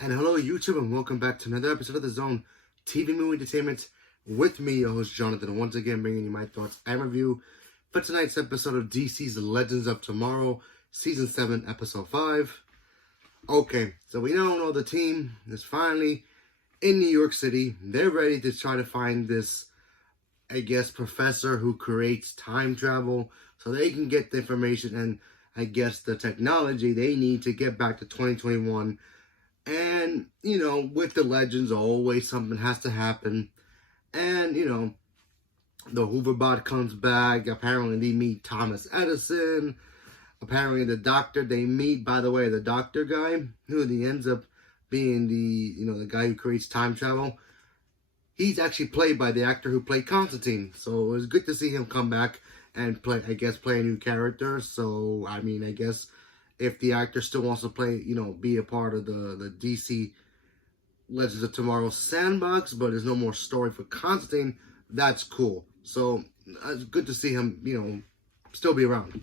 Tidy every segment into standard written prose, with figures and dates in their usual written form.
And hello, YouTube, and welcome back to another episode of The Zone TV Movie Entertainment with me, your host, Jonathan, once again bringing you my thoughts and review for tonight's episode of DC's Legends of Tomorrow, Season 7, Episode 5. Okay, so we now know the team is finally in New York City. They're ready to try to find this, I guess, professor who creates time travel so they can get the information and, I guess, the technology they need to get back to 2021. And, with the Legends, always something has to happen. And, the Hooverbot comes back. Apparently, they meet Thomas Edison. Apparently, the doctor they meet, by the way, the doctor guy, who he ends up being the guy who creates time travel. He's actually played by the actor who played Constantine. So it was good to see him come back and play a new character. So, I guess if the actor still wants to play, be a part of the DC Legends of Tomorrow sandbox, but there's no more story for Constantine, that's cool. So it's good to see him, still be around.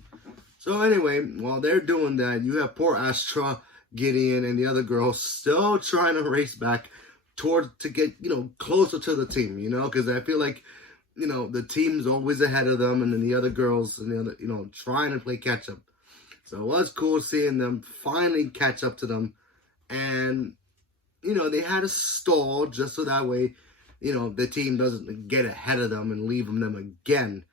So anyway, while they're doing that, you have poor Astra, Gideon, and the other girls still trying to race back to get, closer to the team, because I feel like, the team's always ahead of them, and then the other girls, and the other, trying to play catch up. So it was cool seeing them finally catch up to them. And, they had a stall just so that way, the team doesn't get ahead of them and leave them again.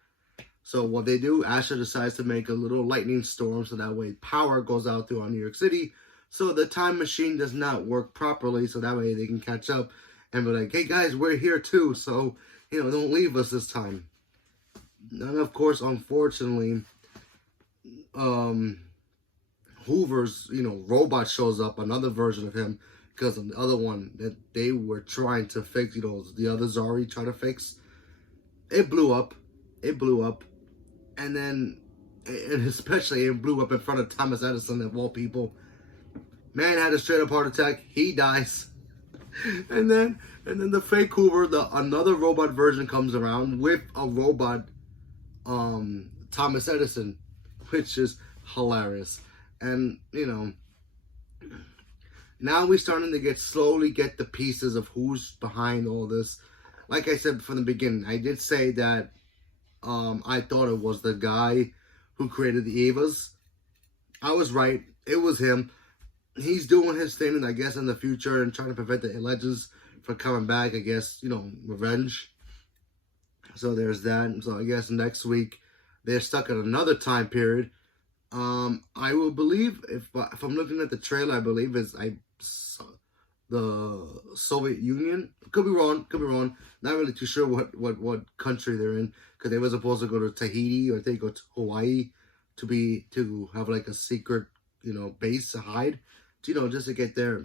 So what they do, Asher decides to make a little lightning storm so that way power goes out throughout New York City. So the time machine does not work properly, so that way they can catch up and be like, hey guys, we're here too. So, don't leave us this time. And of course, unfortunately, Hoover's, robot shows up, another version of him, because of the other one that they were trying to fix, the other Zari tried to fix. It blew up. And then, and especially it blew up in front of Thomas Edison, of all people. Man had a straight up heart attack. He dies. And then the fake Hoover, another robot version comes around with a robot, Thomas Edison, which is hilarious. And, now we're starting to slowly get the pieces of who's behind all this. Like I said from the beginning, I did say that I thought it was the guy who created the Evas. I was right. It was him. He's doing his thing, I guess, in the future and trying to prevent the Legends from coming back, I guess, revenge. So there's that. So I guess next week they're stuck in another time period. I will believe, if I'm looking at the trailer, I believe the Soviet Union. Could be wrong. Not really too sure what country they're in, because they were supposed to go to Tahiti, or they go to Hawaii to have like a secret, base to hide, just to get their,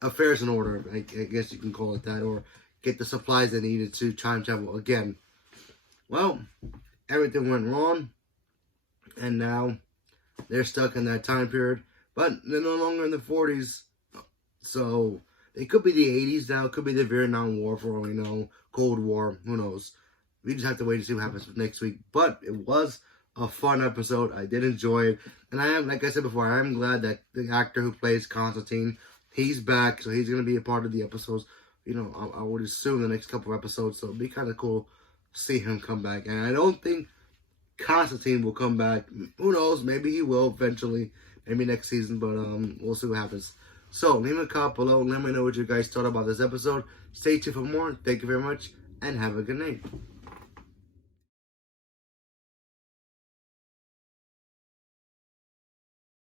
affairs in order. I guess you can call it that, or get the supplies they needed to time travel again. Well, everything went wrong. And now they're stuck in that time period. But they're no longer in the 40s. So it could be the 80s now. It could be the Vietnam War, for all we know. Cold War. Who knows? We just have to wait to see what happens next week. But it was a fun episode. I did enjoy it. And I am, like I said before, I am glad that the actor who plays Constantine, he's back. So he's going to be a part of the episodes. I would assume the next couple of episodes. So it'd be kind of cool to see him come back. And I don't think Constantine will come back. Who knows? Maybe he will eventually. Maybe next season. But we'll see what happens. So leave a comment below. Let me know what you guys thought about this episode. Stay tuned for more. Thank you very much. And have a good night.